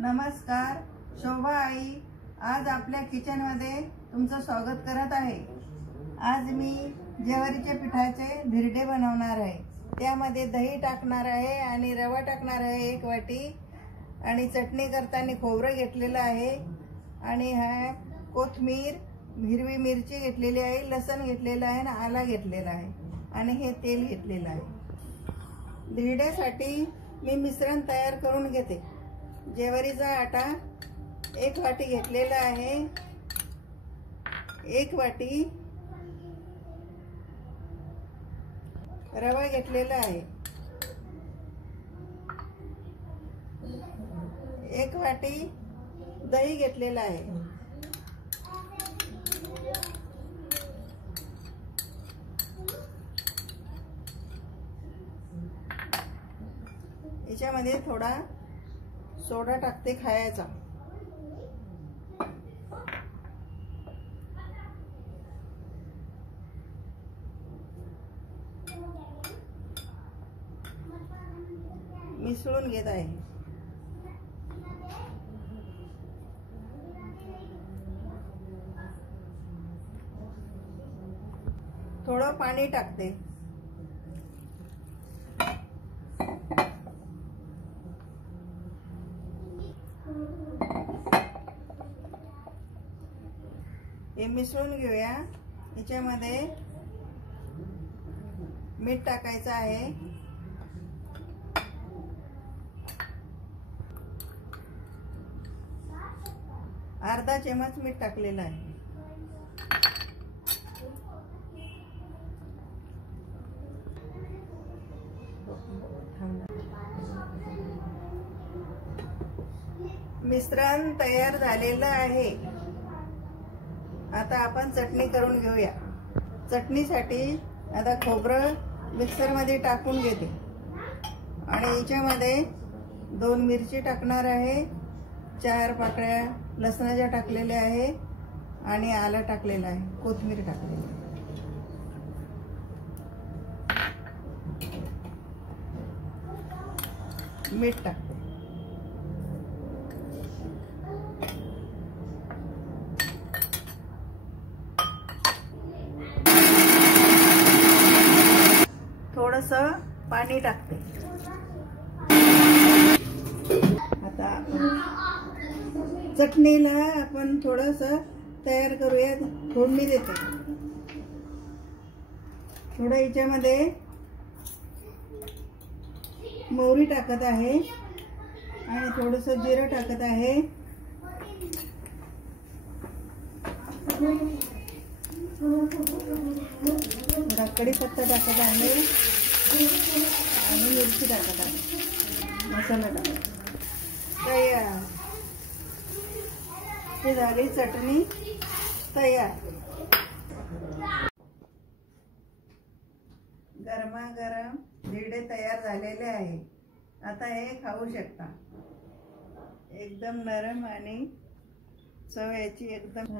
नमस्कार, शोभा आई आज आपल्या किचनमध्ये तुमचं स्वागत करत आहे। आज मी ज्वारीच्या पिठाचे धिरडे बनवणार आहे। त्यामध्ये दही टाकणार आहे आणि रवा टाकणार आहे 1 वाटी आणि चटणी करताना खोबरं घेतलेलं आहे आणि हा कोथिंबीर, हिरवी मिरची घेतलेली आहे, लसूण घेतलेला आहे आणि आला घेतलेला आहे आणि हे तेल घेतलेलं आहे। धिरड्यासाठी मी मिश्रण तयार करून घेते। ज्वारीचा आटा 1 वाटी घेतलेला आहे, 1 वाटी रवा घेतलेला आहे, 1 वाटी दही घेतलेला आहे, याच्यामध्ये थोडा सोडा टाकते खायचा, मिसळून घेत आहे। थोडं पाणी टाकते, हे मिसळून घेऊया। याच्यामध्ये मीठ टाकायचं आहे, अर्धा चमच मीठ टाकलेलं आहे। मिश्रण तयार झालेलं आहे। आता आपण चटणी करून घेऊया। चटणीसाठी आता खोबरं मिक्सर मध्ये टाकून घेते आणि याच्यामध्ये 2 मिरची टाकणार आहे, 4 पाकळ्या लसणाच्या टाकलेल्या आहे आणि आलं टाकलेलं आहे, कोथिंबीर टाकलेली आहे। मीठ टाकते, थोडस पाणी टाकते। आता चटणीला आपण थोडस तयार करूया, फोडणी देते। थोडं याच्यामध्ये मोहरी टाकत आहे आणि थोडस जिरं टाकत आहे, थोडा कढीपत्ता टाकत आहे आणि मिरची टाकत आहे, मसाला टाकत तयार। ही झाली चटणी तयार। गरमागरम धिरडे तयार झालेले आहे। आता हे खाऊ शकता। एकदम नरम आणि चव याची एकदम